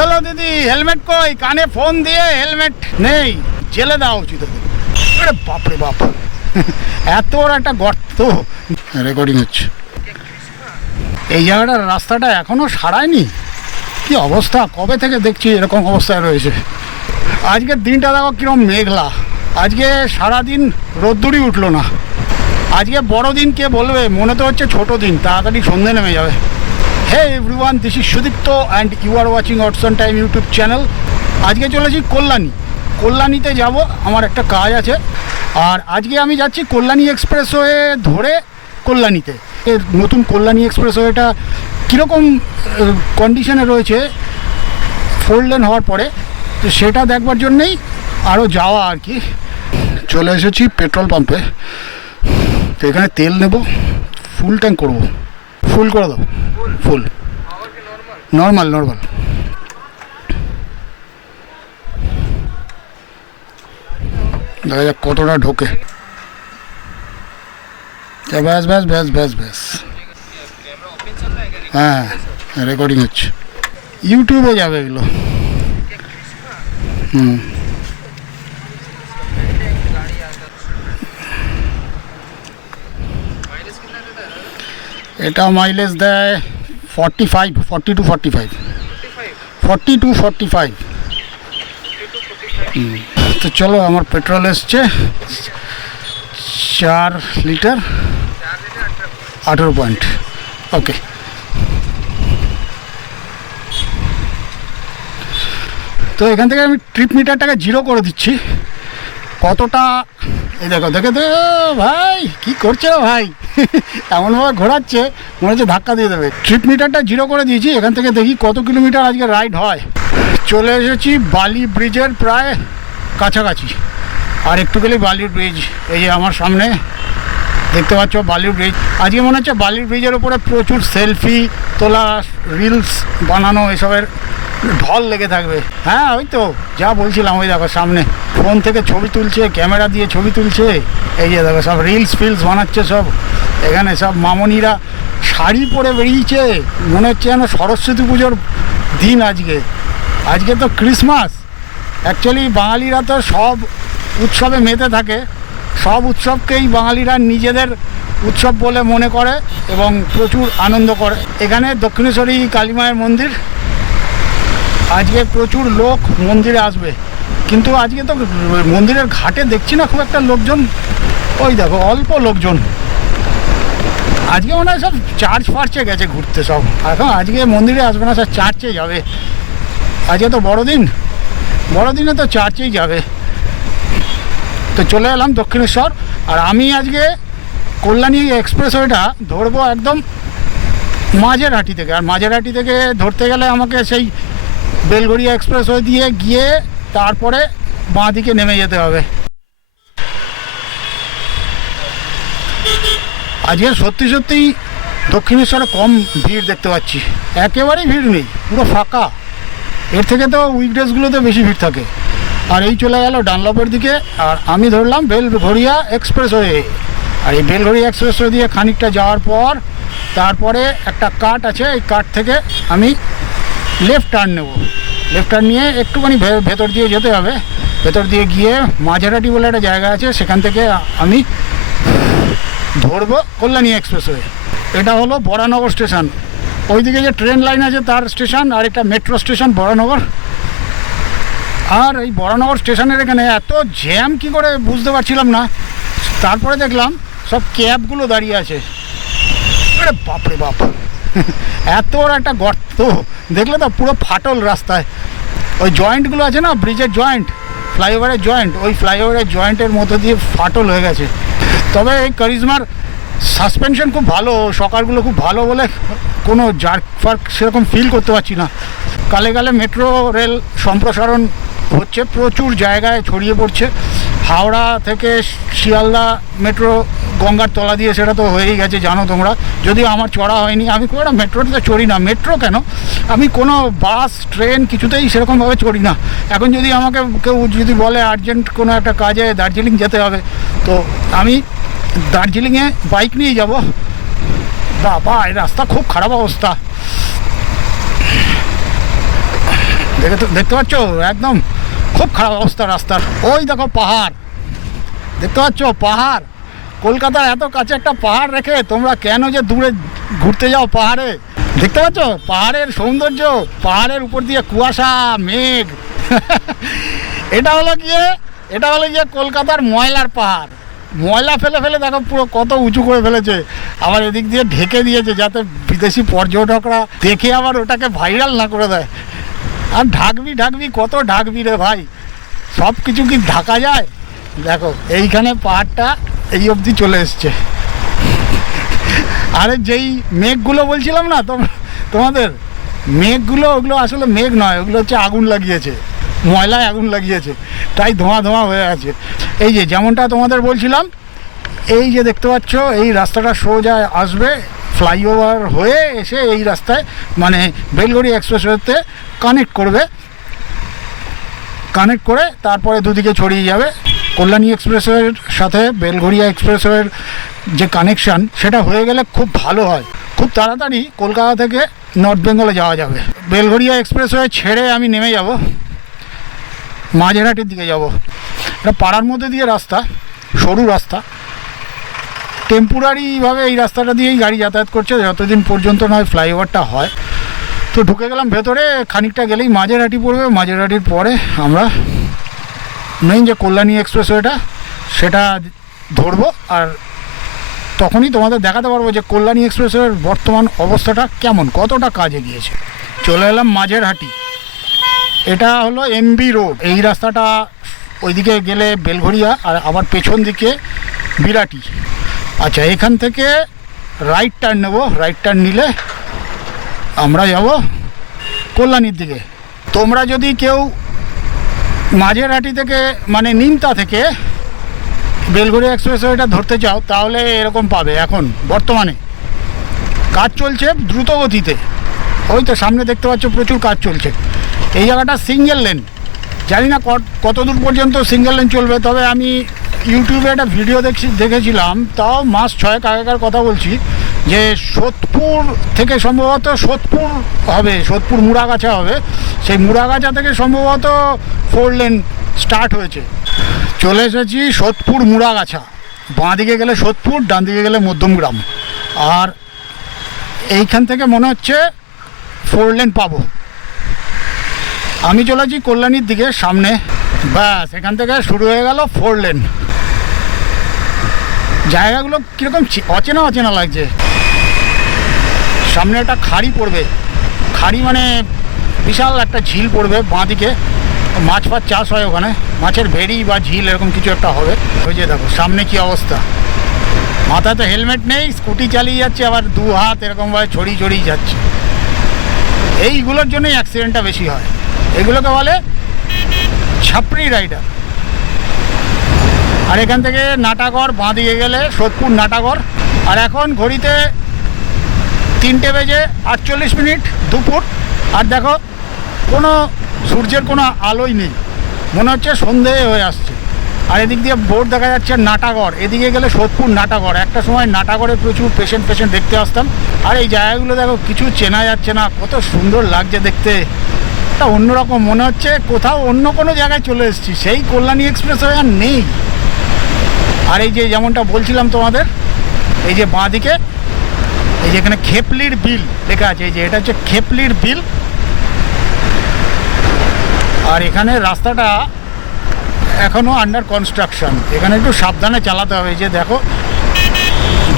হলো দিদি? হেলমেট কই? কানে ফোন দিয়ে হেলমেট নেই, জেলে দেওয়া উচিত। আরে বাপরে বাপ, এত বড় একটা গর্ত। রেকর্ডিং হচ্ছে। এই জায়গাটার রাস্তাটা এখনো সারায়নি, কি অবস্থা! কবে থেকে দেখছি এরকম অবস্থায় রয়েছে। আজকের দিনটা দেখো কিরকম মেঘলা, আজকে সারাদিন রোদ্দুরই উঠলো না। আজকে বড় দিন কে বলবে, মনে তো হচ্ছে ছোট দিন, তাড়াতাড়ি সন্ধে নেমে যাবে। Hey everyone, this is Sudipta and you are watching অটসন টাইম ইউটিউব চ্যানেল। আজকে চলেছি কল্যাণীতে যাব, আমার একটা কাজ আছে। আর আজকে আমি যাচ্ছি কল্যাণী এক্সপ্রেসওয়ে ধরে কল্যাণীতে। নতুন কল্যাণী এক্সপ্রেসওয়েটা কীরকম কন্ডিশনে রয়েছে 4 লেন হওয়ার পরে, তো সেটা দেখবার জন্যেই আরও যাওয়া আর কি। চলে এসেছি পেট্রোল পাম্পে, তো এখানে তেল নেব, ফুল ট্যাঙ্ক করবো। ফুল করে দাও। ফুল নর্মাল। দেখা যাক কতটা ঢোকে। ব্যাস ব্যাস ব্যাস ব্যাস ব্যাস। হ্যাঁ, রেকর্ডিং হচ্ছে, ইউটিউবে যাবে এগুলো। এটা মাইলেজ দেয় 45, 40 to 45, 40 to 45। তো চলো, আমার পেট্রোল এসছে 4 লিটার 18 পয়েন্ট। ওকে, তো এখান থেকে আমি ট্রিপ মিটারটাকে 0 করে দিচ্ছি। কতটা এই দেখো, দেখে তো ভাই কি করছে ভাই, এমনভাবে ঘোরাচ্ছে মনে হচ্ছে ধাক্কা দিয়ে দেবে। ট্রিপ মিটারটা 0 করে দিয়েছি। এখান থেকে দেখি কত কিলোমিটার আজকে রাইড হয়। চলে এসেছি বালি ব্রিজের প্রায় কাছাকাছি, আর একটু গেলেই বালির ব্রিজ। এই যে আমার সামনে দেখতে পাচ্ছ বালির ব্রিজ। আজকে মনে হচ্ছে বালির ব্রিজের উপরে প্রচুর সেলফি তোলা, রিলস বানানো, এসবের ঢল লেগে থাকবে। হ্যাঁ, ওই তো যা বলছিলাম, ওই দেখো সামনে ফোন থেকে ছবি তুলছে, ক্যামেরা দিয়ে ছবি তুলছে। এই যে দেখো সব রিলস বানাচ্ছে সব। এখানে সব মামনিরা শাড়ি পরে বেরিয়েছে, মনে হচ্ছে যেন সরস্বতী পুজোর দিন আজকে তো ক্রিসমাস। অ্যাকচুয়ালি বাঙালিরা তো সব উৎসবে মেতে থাকে, সব উৎসবকেই বাঙালিরা নিজেদের উৎসব বলে মনে করে এবং প্রচুর আনন্দ করে। এখানে দক্ষিণেশ্বরী কালী মায়ের মন্দির, আজকে প্রচুর লোক মন্দিরে আসবে, কিন্তু আজকে তো মন্দিরের ঘাটে দেখছি না খুব একটা লোকজন। ওই দেখো অল্প লোকজন। আজকে মনে হয় সব চার্চ ফার্চে গেছে ঘুরতে সব, এখন আজকে মন্দিরে আসবে না, সব চার্চে যাবে। আজকে তো বড়দিনে তো চার্চেই যাবে। তো চলে এলাম দক্ষিণেশ্বর, আর আমি আজকে কল্যাণী এক্সপ্রেসওয়েটা ধরবো একদম মাঝেরহাটি থেকে। আর মাঝেরহাটি থেকে ধরতে গেলে আমাকে সেই বেলঘড়িয়া এক্সপ্রেসওয়ে দিয়ে গিয়ে তারপরে বাঁ দিকে নেমে যেতে হবে। আজকে সত্যি দক্ষিণেশ্বরে কম ভিড় দেখতে পাচ্ছি, একেবারেই ভিড় নেই, পুরো ফাঁকা। এর থেকে তো উইকডেজগুলোতে বেশি ভিড় থাকে। আর এই চলে গেল ডানলপের দিকে, আর আমি ধরলাম বেলঘড়িয়া এক্সপ্রেসওয়ে। আর এই বেলঘড়িয়া এক্সপ্রেসওয়ে দিয়ে খানিকটা যাওয়ার পর তারপরে একটা কাট আছে, এই কাট থেকে আমি লেফট টার্ন নেব। লেফট টার্ন নিয়ে একটুখানি ভেতর দিয়ে যেতে হবে। ভেতর দিয়ে গিয়ে মাঝেরহাটি বলে একটা জায়গা আছে, সেখান থেকে আমি ধরবো কল্যাণী এক্সপ্রেসওয়ে। এটা হলো বরানগর স্টেশন, ওইদিকে যে ট্রেন লাইন আছে তার স্টেশন, আর একটা মেট্রো স্টেশন বরানগর। আর এই বরানগর স্টেশনের এখানে এত জ্যাম কি করে বুঝতে পারছিলাম না, তারপরে দেখলাম সব ক্যাবগুলো দাঁড়িয়ে আছে। আরে বাপরে বাপ, এত বড় একটা গর্ত, দেখলে তো পুরো ফাটল রাস্তায়। ওই জয়েন্টগুলো আছে না, ব্রিজের জয়েন্ট, ফ্লাইওভারের জয়েন্ট, ওই ফ্লাইওভারের জয়েন্টের মধ্যে দিয়ে ফাটল হয়ে গেছে। তবে এই কারিজমার সাসপেনশন খুব ভালো, সকারগুলো খুব ভালো বলে কোনো জার্ক ফার্ক সেরকম ফিল করতে পারছি না। কালে মেট্রো রেল সম্প্রসারণ হচ্ছে, প্রচুর জায়গায় ছড়িয়ে পড়ছে। হাওড়া থেকে শিয়ালদা মেট্রো গঙ্গার তলা দিয়ে, সেটা তো হয়েই গেছে জানো তোমরা, যদিও আমার চড়া হয়নি। আমি খুব একটা মেট্রোতে চড়ি না, মেট্রো কেন, আমি কোনো বাস ট্রেন কিছুতেই সেরকমভাবে চড়ি না। এখন যদি আমাকে কেউ যদি বলে আর্জেন্ট কোনো একটা কাজে দার্জিলিং যেতে হবে, তো আমি দার্জিলিংয়ে বাইক নিয়ে যাব। বাবা, এই রাস্তা খুব খারাপ অবস্থা। দেখতে পাচ্ছ একদম খুব খারাপ অবস্থা রাস্তার। ওই দেখো পাহাড়, দেখতে পাচ্ছ পাহাড়। কলকাতার এত কাছে একটা পাহাড় রেখে তোমরা কেন যে দূরে ঘুরতে যাও পাহাড়ে? দেখতে পাচ্ছ পাহাড়ের সৌন্দর্য, পাহাড়ের উপর দিয়ে কুয়াশা মেঘ। এটা হলো গিয়ে কলকাতার ময়লার পাহাড়। ময়লা ফেলে ফেলে দেখো পুরো কত উঁচু করে ফেলেছে, আবার এদিক দিয়ে ঢেকে দিয়েছে যাতে বিদেশি পর্যটকরা দেখে আবার ওটাকে ভাইরাল না করে দেয়। আর ঢাকবি কত ঢাকবি রে ভাই, সব কিছু কি ঢাকা যায়? দেখো এইখানে পাহাড়টা এই অবধি চলে এসছে। আরে যেই মেঘগুলো বলছিলাম না তোমাদের, মেঘগুলো ওগুলো আসলে মেঘ নয়, ওগুলো হচ্ছে আগুন লাগিয়েছে, ময়লায় আগুন লাগিয়েছে, তাই ধোঁয়া ধোঁয়া হয়ে আছে। এই যে যেমনটা তোমাদের বলছিলাম, এই যে দেখতে পাচ্ছ এই রাস্তাটা সোজা আসবে ফ্লাইওভার হয়ে এসে এই রাস্তায় মানে বেলঘড়িয়া এক্সপ্রেসওয়েতে কানেক্ট করে তারপরে দুদিকে ছড়িয়ে যাবে। কল্যাণী এক্সপ্রেসওয়ের সাথে বেলঘড়িয়া এক্সপ্রেসওয়ের যে কানেকশান সেটা হয়ে গেলে খুব ভালো হয়, খুব তাড়াতাড়ি কলকাতা থেকে নর্থ বেঙ্গলে যাওয়া যাবে। বেলঘড়িয়া এক্সপ্রেসওয়ে ছেড়ে আমি নেমে যাব, মাঝেরহাটের দিকে যাব। এটা পাড়ার মধ্যে দিয়ে রাস্তা, সরু রাস্তা, টেম্পোরারিভাবে এই রাস্তাটা দিয়েই গাড়ি যাতায়াত করছে যতদিন পর্যন্ত নয় ফ্লাইওভারটা হয়। তো ঢুকে গেলাম ভেতরে, খানিকটা গেলেই মাঝেরহাটি পড়বে। মাঝেরহাটির পরে আমরা মেইন যে কল্যাণী এক্সপ্রেসওয়েটা সেটা ধরবো, আর তখনই তোমাদের দেখাতে পারবো যে কল্যাণী এক্সপ্রেসওয়ের বর্তমান অবস্থাটা কেমন, কতটা কাজে গিয়েছে। চলে এলাম মাঝেরহাটি, এটা হলো এমবি রোড। এই রাস্তাটা ওইদিকে গেলে বেলঘড়িয়া, আর আবার পেছন দিকে বিরাটি। আচ্ছা, এখান থেকে রাইট টার্ন নেব, রাইট টার্ন নিলে আমরা যাব কল্যাণীর দিকে। তোমরা যদি কেউ মাঝেরহাটি থেকে মানে নিমতা থেকে বেলঘড়িয়া এক্সপ্রেসওয়েটা ধরতে চাও তাহলে এরকম পাবে। এখন বর্তমানে কাজ চলছে দ্রুত গতিতে, ওই তো সামনে দেখতে পাচ্ছ প্রচুর কাজ চলছে। এই জায়গাটা সিঙ্গেল লেন, জানি না কত দূর পর্যন্ত সিঙ্গেল লেন চলবে, তবে আমি ইউটিউবে একটা ভিডিও দেখেছিলাম, তাও মাস 6 আগেকার কথা বলছি, যে সোদপুর থেকে সম্ভবত সোদপুর মুড়াগাছা হবে, সেই মুড়াগাছা থেকে সম্ভবত 4 লেন স্টার্ট হয়েছে। চলে এসেছি সোদপুর মুড়াগাছা, বাঁ দিকে গেলে সোদপুর, ডান দিকে গেলে মধ্যমগ্রাম, আর এইখান থেকে মনে হচ্ছে 4 লেন পাবো। আমি চলেছি কল্যাণীর দিকে সামনে, ব্যাস এখান থেকে শুরু হয়ে গেল 4 লেন। জায়গাগুলো কীরকম অচেনা লাগছে। সামনে একটা খাড়ি পড়বে, খাড়ি মানে বিশাল একটা ঝিল পড়বে বাঁ দিকে, মাছ ফাছ চাষ হয় ওখানে, মাছের ভেড়ি বা ঝিল এরকম কিছু একটা হবে। ওই যে দেখো সামনে কি অবস্থা, মাথায় তো হেলমেট নেই, স্কুটি চালিয়ে যাচ্ছে, আবার 2 হাত এরকমভাবে ছড়িয়ে যাচ্ছে। এইগুলোর জন্যই অ্যাক্সিডেন্টটা বেশি হয়, এগুলোকে বলে ছাপড়ি রাইডার। আর এখান থেকে নাটাগড়, বাঁ দিকে গেলে সোদপুর নাটাগড়। আর এখন ঘড়িতে 3টে বেজে 48 দুপুর, আর দেখো কোনো সূর্যের কোনো আলোই নেই, মনে হচ্ছে সন্ধে হয়ে আসছে। আর এদিক দিয়ে বোর্ড দেখা যাচ্ছে নাটাগড়, এদিকে গেলে সোদপুর নাটাগড়। একটা সময় নাটাগড়ে প্রচুর পেশেন্ট দেখতে আসতাম। আর এই জায়গাগুলো দেখো কিছু চেনা যাচ্ছে না, কত সুন্দর লাগছে দেখতে, একটা অন্যরকম মনে হচ্ছে কোথাও অন্য কোনো জায়গায় চলে এসেছি, সেই কল্যাণী এক্সপ্রেসওয়ে আর নেই। আর এই যে যেমনটা বলছিলাম তোমাদের, এই যে বাঁ দিকে এই যে এখানে খেপলির বিল লেখা আছে, এই যে এটা হচ্ছে খেপলির বিল। আর এখানে রাস্তাটা এখনও আন্ডার কনস্ট্রাকশন, এখানে একটু সাবধানে চালাতে হবে। এই যে দেখো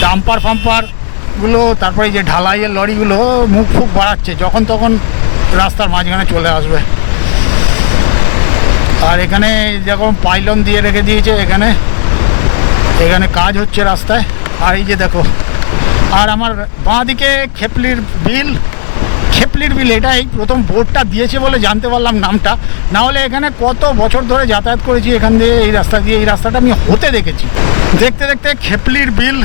ডাম্পারগুলো, তারপরে এই যে ঢালাইয়ের লরিগুলো মুখ বাড়াচ্ছে, যখন তখন রাস্তার মাঝখানে চলে আসবে। আর এখানে যেরকম পাইলন দিয়ে রেখে দিয়েছে, এখানে কাজ হচ্ছে রাস্তায়। আর এই যে দেখো, আর আমার বাঁ দিকে খেপলির বিল, এটাই প্রথম বোর্ডটা দিয়েছে বলে জানতে পারলাম নামটা, না হলে এখানে কত বছর ধরে যাতায়াত করেছি এখান দিয়ে, এই রাস্তাটা আমি হতে দেখেছি। দেখতে দেখতে খেপলির বিল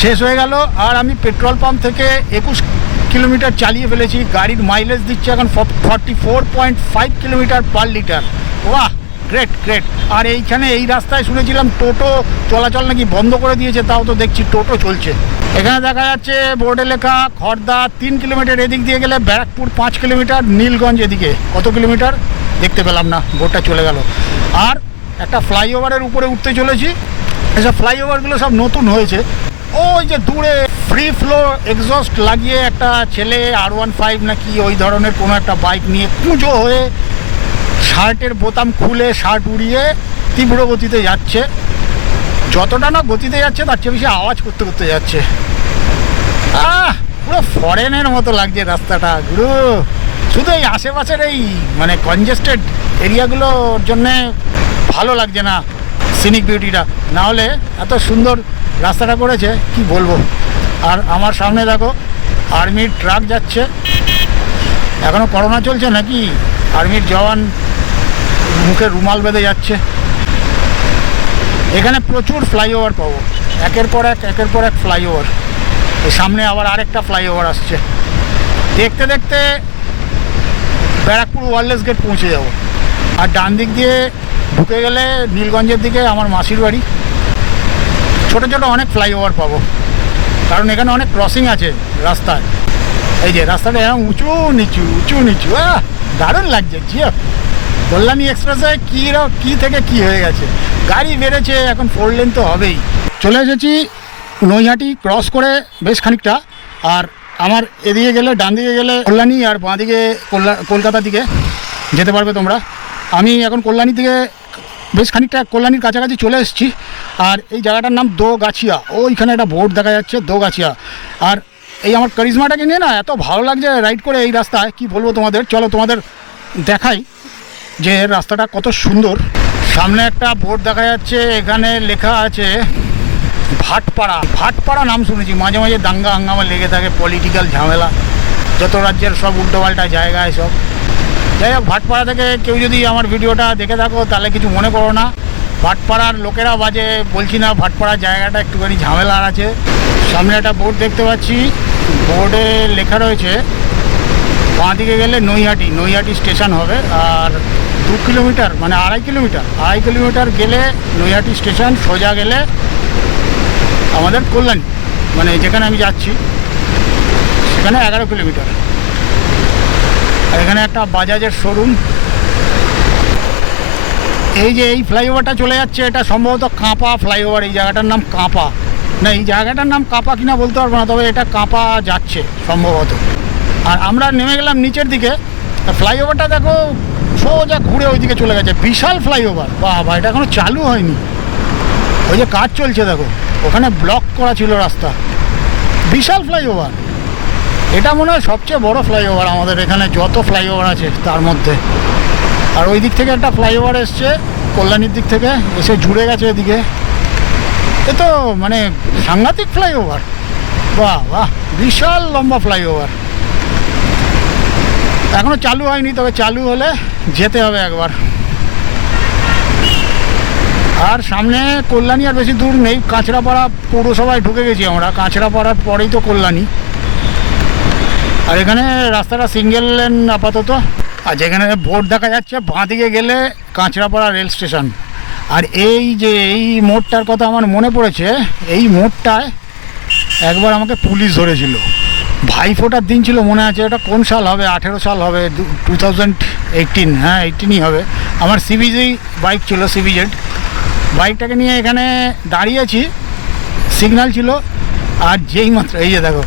শেষ হয়ে গেল, আর আমি পেট্রোল পাম্প থেকে 21 কিলোমিটার চালিয়ে ফেলেছি। গাড়ির মাইলেজ দিচ্ছে এখন 44.5 কিলোমিটার পার লিটার। বাহ, গ্রেট। আর এইখানে এই রাস্তায় শুনেছিলাম টোটো চলাচল নাকি বন্ধ করে দিয়েছে, তাও তো দেখছি টোটো চলছে। এখানে দেখা যাচ্ছে বোর্ডে লেখা খড়দা 3 কিলোমিটার, এদিক দিয়ে গেলে ব্যারাকপুর 5 কিলোমিটার, নীলগঞ্জ এদিকে কত কিলোমিটার দেখতে পেলাম না, বোর্ডটা চলে গেল। আর একটা ফ্লাইওভারের উপরে উঠতে চলেছি। এসব ফ্লাইওভারগুলো সব নতুন হয়েছে। ওই যে দূরে ফ্রি ফ্লো এক্সস্ট লাগিয়ে একটা ছেলে R15 নাকি ওই ধরনের কোনো একটা বাইক নিয়ে কুঁজো হয়ে শার্টের বোতাম খুলে শার্ট উড়িয়ে তীব্র গতিতে যাচ্ছে। যতটা না গতিতে যাচ্ছে তার চেয়ে বেশি আওয়াজ করতে করতে যাচ্ছে। পুরো ফরেনের মতো লাগছে রাস্তাটা গুরু। শুধু এই আশেপাশের এই মানে কনজেস্টেড এরিয়াগুলোর জন্যে ভালো লাগছে না সিনিক বিউটিটা, না হলে এত সুন্দর রাস্তাটা করেছে কি বলবো। আর আমার সামনে দেখো আর্মির ট্রাক যাচ্ছে। এখনও করোনা চলছে নাকি, আর্মির জওয়ান মুখে রুমাল বেঁধে যাচ্ছে। এখানে প্রচুর ফ্লাইওভার পাবো, একের পর এক ফ্লাইওভার। এই সামনে আবার আরেকটা ফ্লাইওভার আসছে। দেখতে দেখতে ব্যারাকপুর ওয়্যারলেস গেট পৌঁছে যাব। আর ডান দিক দিয়ে ঢুকে গেলে নীলগঞ্জের দিকে আমার মাসির বাড়ি। ছোটো ছোটো অনেক ফ্লাইওভার পাবো, কারণ এখানে অনেক ক্রসিং আছে রাস্তায়। এই যে রাস্তাটা এরকম উঁচু নিচু দারুণ লাগছে। জিও কল্যাণী এক্সপ্রেসে কী থেকে কী হয়ে গেছে, গাড়ি বেড়েছে, এখন 4 লেন তো হবেই। চলে এসেছি নৈহাটি ক্রস করে বেশ খানিকটা। আর আমার এদিকে গেলে ডান দিকে গেলে কল্যাণী, আর বাঁ দিকে কলকাতার দিকে যেতে পারবে তোমরা। আমি এখন কল্যাণী থেকে বেশ খানিকটা কল্যাণীর কাছাকাছি চলে এসেছি। আর এই জায়গাটার নাম দোগাছিয়া। ওইখানে একটা বোর্ড দেখা যাচ্ছে দোগাছিয়া। আর এই আমার কারিজমাটাকে নিয়ে না এত ভালো লাগছে রাইড করে এই রাস্তায়, কি বলবো তোমাদের। চলো তোমাদের দেখাই যে রাস্তাটা কত সুন্দর। সামনে একটা বোর্ড দেখা যাচ্ছে, এখানে লেখা আছে ভাটপাড়া নাম শুনেছি, মাঝে মাঝে দাঙ্গা হাঙ্গামা লেগে থাকে, পলিটিক্যাল ঝামেলা, যত রাজ্যের সব উল্টোপাল্টা জায়গায় সব। যাই হোক, ভাটপাড়া থেকে কেউ যদি আমার ভিডিওটা দেখে থাকো তাহলে কিছু মনে করো না। ভাটপাড়ার লোকেরা বাজে বলছি না, ভাটপাড়ার জায়গাটা একটুখানি ঝামেলার আছে। সামনে একটা বোর্ড দেখতে পাচ্ছি, বোর্ডে লেখা রয়েছে বাঁ দিকে গেলে নৈহাটি স্টেশন হবে। আর 2 কিলোমিটার মানে 2.5 কিলোমিটার গেলে নৈহাটি স্টেশন, সোজা গেলে আমাদের কল্যাণী, মানে যেখানে আমি যাচ্ছি সেখানে 11 কিলোমিটার। আর এখানে একটা বাজাজের শোরুম। এই যে এই ফ্লাইওভারটা চলে যাচ্ছে, এটা সম্ভবত কাঁপা ফ্লাইওভার। এই জায়গাটার নাম কাঁপা, না এই জায়গাটার নাম কাঁপা কিনা বলতে পারবো না, তবে এটা কাঁপা যাচ্ছে সম্ভবত। আর আমরা নেমে গেলাম নিচের দিকে। ফ্লাইওভারটা দেখো সোজা ঘুরে ওইদিকে চলে গেছে, বিশাল ফ্লাইওভার। বাবা, এটা এখনো চালু হয়নি, ওই যে কাজ চলছে দেখো, ওখানে ব্লক করা ছিল রাস্তা। বিশাল ফ্লাইওভার, এটা মনে হয় সবচেয়ে বড় ফ্লাইওভার আমাদের এখানে যত ফ্লাইওভার আছে তার মধ্যে। আর ওই দিক থেকে একটা ফ্লাইওভার এসছে কল্যাণীর দিক থেকে, এসে জুড়ে গেছে এদিকে। এ তো মানে সাংঘাতিক ফ্লাইওভার, বাহ বিশাল লম্বা ফ্লাইওভার। এখনও চালু হয়নি, তবে চালু হলে যেতে হবে একবার। আর সামনে কল্যাণী আর বেশি দূর নেই, কাঁচরাপাড়া পৌরসভায় ঢুকে গেছি আমরা। কাঁচরাপাড়ার পরেই তো কল্যাণী। আর এখানে রাস্তাটা সিঙ্গেল লেন আপাতত। আর যেখানে বোর্ড দেখা যাচ্ছে বাঁ দিকে গেলে কাঁচরাপাড়া রেল স্টেশন। আর এই যে এই মোড়টার কথা আমার মনে পড়েছে, এই মোড়টায় একবার আমাকে পুলিশ ধরেছিল, ভাইফোঁটার দিন ছিল মনে আছে। এটা কোন সাল হবে, 18 সাল হবে, 2018, হ্যাঁ 18ই হবে। আমার সিবিজি বাইক ছিল, সিবিজেড বাইকটাকে নিয়ে এখানে দাঁড়িয়েছি, সিগন্যাল ছিল। আর যেই মাত্র এই যে দেখো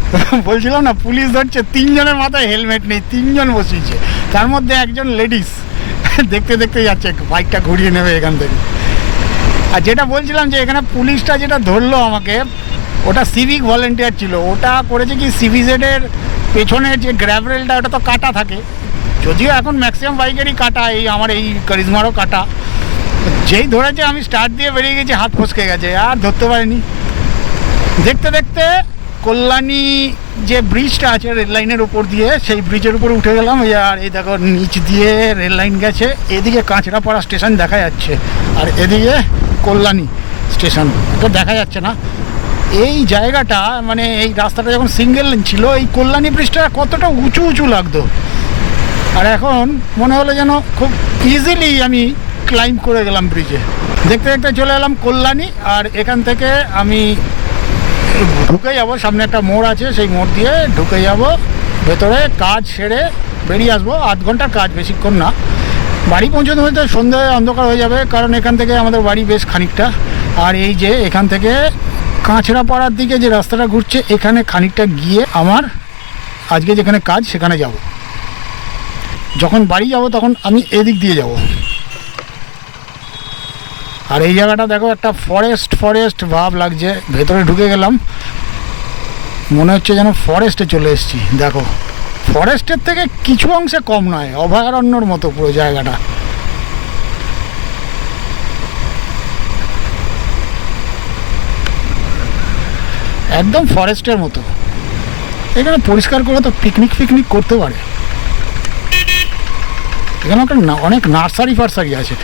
বলছিলাম না পুলিশ ধরছে, 3 জনের মাথায় হেলমেট নেই, 3 জন বসিয়েছে, তার মধ্যে একজন লেডিস। দেখতে দেখতে যাচ্ছে, বাইকটা ঘুরিয়ে নেবে এখান থেকে। আর যেটা বলছিলাম যে এখানে পুলিশটা যেটা ধরলো আমাকে, ওটা সিভিক ভলেন্টিয়ার ছিল। ওটা করেছে কি, সিভিজেডের পেছনের যে গ্র্যাভরেলটা ওটা তো কাটা থাকে, যদিও এখন ম্যাক্সিমাম বাইকেরই কাটা, এই আমার এই কারিজমারও কাটা। যেই ধরেছে আমি স্টার্ট দিয়ে বেরিয়ে গেছি, হাত ফসকে গেছে, আর ধরতে পারিনি। দেখতে দেখতে কল্যাণী যে ব্রিজটা আছে রেল লাইনের উপর দিয়ে, সেই ব্রিজের উপরে উঠে গেলাম। আর এই দেখো নিচ দিয়ে রেল লাইন গেছে, এদিকে কাঁচরাপাড়া স্টেশন দেখা যাচ্ছে, আর এদিকে কল্যাণী স্টেশন তো দেখা যাচ্ছে না। এই জায়গাটা মানে এই রাস্তাটা যখন সিঙ্গেল লেন ছিল, এই কল্যাণী ব্রিজটা কতটা উঁচু উঁচু লাগতো, আর এখন মনে হলো যেন খুব ইজিলি আমি ক্লাইম্ব করে গেলাম ব্রিজে। দেখতে দেখতে চলে এলাম কল্যাণী। আর এখান থেকে আমি ঢুকে যাবো, সামনে একটা মোড় আছে, সেই মোড় দিয়ে ঢুকে যাব ভেতরে, কাজ সেরে বেরিয়ে আসবো। 8 ঘন্টার কাজ, বেশিক্ষণ না। বাড়ি পৌঁছতে হয়তো সন্ধ্যে অন্ধকার হয়ে যাবে, কারণ এখান থেকে আমাদের বাড়ি বেশ খানিকটা। আর এই যে এখান থেকে কাঁচড়াপাড়ার দিকে যে রাস্তাটা ঘুরছে, এখানে খানিকটা গিয়ে আমার আজকে যেখানে কাজ সেখানে যাব। যখন বাড়ি যাব তখন আমি এদিক দিয়ে যাব। আর এই জায়গাটা দেখো, একটা ফরেস্ট ভাব লাগছে। ভেতরে ঢুকে গেলাম, মনে হচ্ছে যেন ফরেস্টে চলে এসেছি। দেখো, ফরেস্টের থেকে কিছু অংশে কম নয়, অভয়ারণ্যর মতো পুরো জায়গাটা। একদম ফরেস্টের মতো। এখানে পরিষ্কার করে তো পিকনিক করতে পারে। এখানে অনেক নার্সারি ফার্সারি আছে।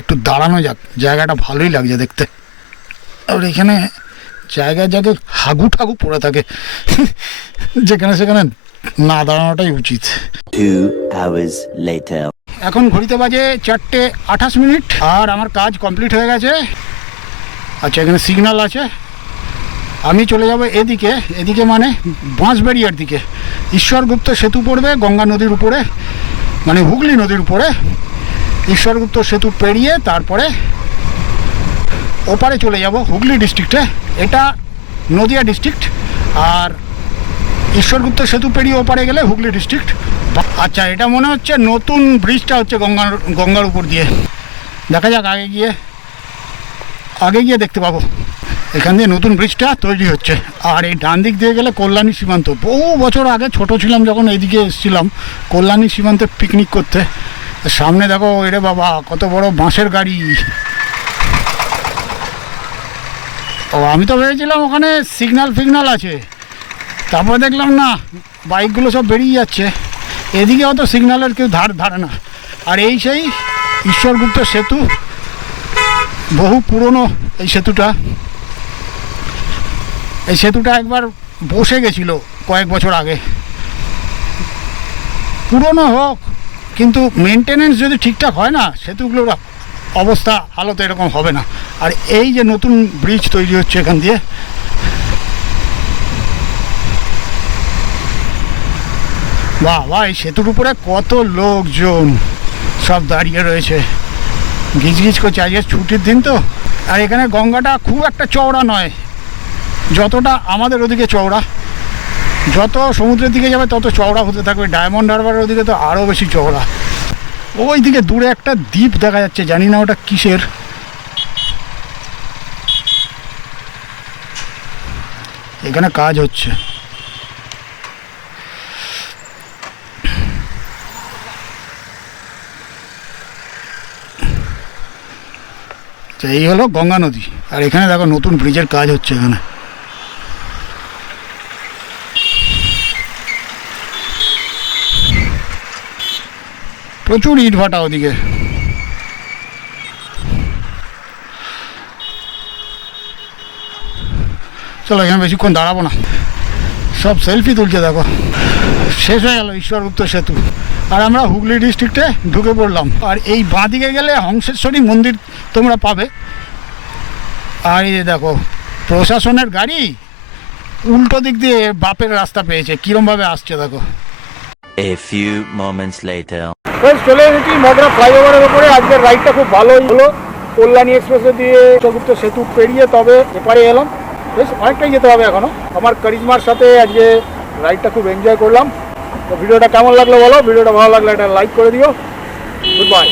একটু দাঁড়ানো যাক, জায়গাটা ভালোই লাগছে দেখতে। আর এখানে জায়গায় হাগু ঠাগু পড়ে থাকে, যেখানে সেখানে না দাঁড়ানোটাই উচিত। 2 hours later. এখন ঘড়িতে বাজে 4:28 আর আমার কাজ কমপ্লিট হয়ে গেছে। আচ্ছা, এখানে সিগন্যাল আছে। আমি চলে যাব এদিকে মানে বাঁশবেড়িয়ার দিকে। ঈশ্বরগুপ্ত সেতু পড়বে গঙ্গা নদীর উপরে, মানে হুগলি নদীর উপরে। ঈশ্বরগুপ্ত সেতু পেরিয়ে তারপরে ওপারে চলে যাব হুগলি ডিস্ট্রিক্টে। এটা নদিয়া ডিস্ট্রিক্ট। আর ঈশ্বরগুপ্ত সেতু পেরিয়ে ওপারে গেলে হুগলি ডিস্ট্রিক্ট। আচ্ছা, এটা মনে হচ্ছে নতুন ব্রিজটা হচ্ছে গঙ্গার উপর দিয়ে। দেখা যাক, আগে গিয়ে দেখতে পাবো। এখান দিয়ে নতুন ব্রিজটা তৈরি হচ্ছে। আর এই ডান দিক দিয়ে গেলে কল্যাণী সীমান্ত। বহু বছর আগে ছোট ছিলাম যখন এইদিকে এসেছিলাম কল্যাণী সীমান্তে পিকনিক করতে। সামনে দেখো, এরে বাবা, কত বড় বাঁশের গাড়ি। ও, আমি তো ভেবেছিলাম ওখানে সিগন্যাল আছে, তারপর দেখলাম না, বাইকগুলো সব বেরিয়ে যাচ্ছে। এদিকে অত সিগন্যালের কেউ ধারে না। আর এই সেই ঈশ্বরগুপ্ত সেতু, বহু পুরনো এই সেতুটা। এই সেতুটা একবার বসে গেছিল কয়েক বছর আগে। পুরনো হোক, কিন্তু মেনটেনেন্স যদি ঠিকঠাক হয় না, সেতুগুলোর অবস্থা হালত এরকম হবে না। আর এই যে নতুন ব্রিজ তৈরি হচ্ছে এখান দিয়ে, বাহ বাহ, এই সেতুর উপরে কত লোকজন সব দাঁড়িয়ে রয়েছে, গিজগিজ করছে। আজকে ছুটির দিন তো। আর এখানে গঙ্গাটা খুব একটা চওড়া নয়, যতটা আমাদের ওদিকে চওড়া। যত সমুদ্রের দিকে যাবে তত চওড়া হতে থাকবে। ডায়মন্ড হারবারের ওদিকে তো আরও বেশি চওড়া। ওই দিকে দূরে একটা দ্বীপ দেখা যাচ্ছে, জানি না ওটা কিসের। এখানে কাজ হচ্ছে। এই হলো গঙ্গা নদী। আর এখানে দেখো নতুন ব্রিজের কাজ হচ্ছে। এখানে প্রচুর ইট ভাটা ওদিকে। চলো, এখানে বেশিক্ষণ দাঁড়াবো না, সব সেলফি তুলছে। দেখো, শেষ হয়ে গেল ঈশ্বরগুপ্ত সেতু। আর আমরা হুগলি ডিস্ট্রিক্টে ঢুকে পড়লাম। আর এই বাঁ দিকে গেলে হংসেশ্বরী মন্দির তোমরা পাবে। আর এই যে দেখো, প্রশাসনের গাড়ি উল্টো দিক দিয়ে বাপের রাস্তা পেয়েছে, কিরমভাবে আসছে দেখো। A few moments later. চলে এসেছি মডরা ফ্লাইওভারের উপরে। আজকের রাইডটা খুব ভালোই হলো। কল্যাণী এক্সপ্রেসে দিয়ে ঈশ্বরগুপ্ত সেতু পেরিয়ে তবে এপারে এলাম। বেশ অনেকটাই যেতে হবে এখনও। আমার কারিজমার সাথে আজকে রাইডটা খুব এনজয় করলাম। তো ভিডিওটা কেমন লাগলো বলো। ভিডিওটা ভালো লাগলে একটা লাইক করে দিও। Good bye.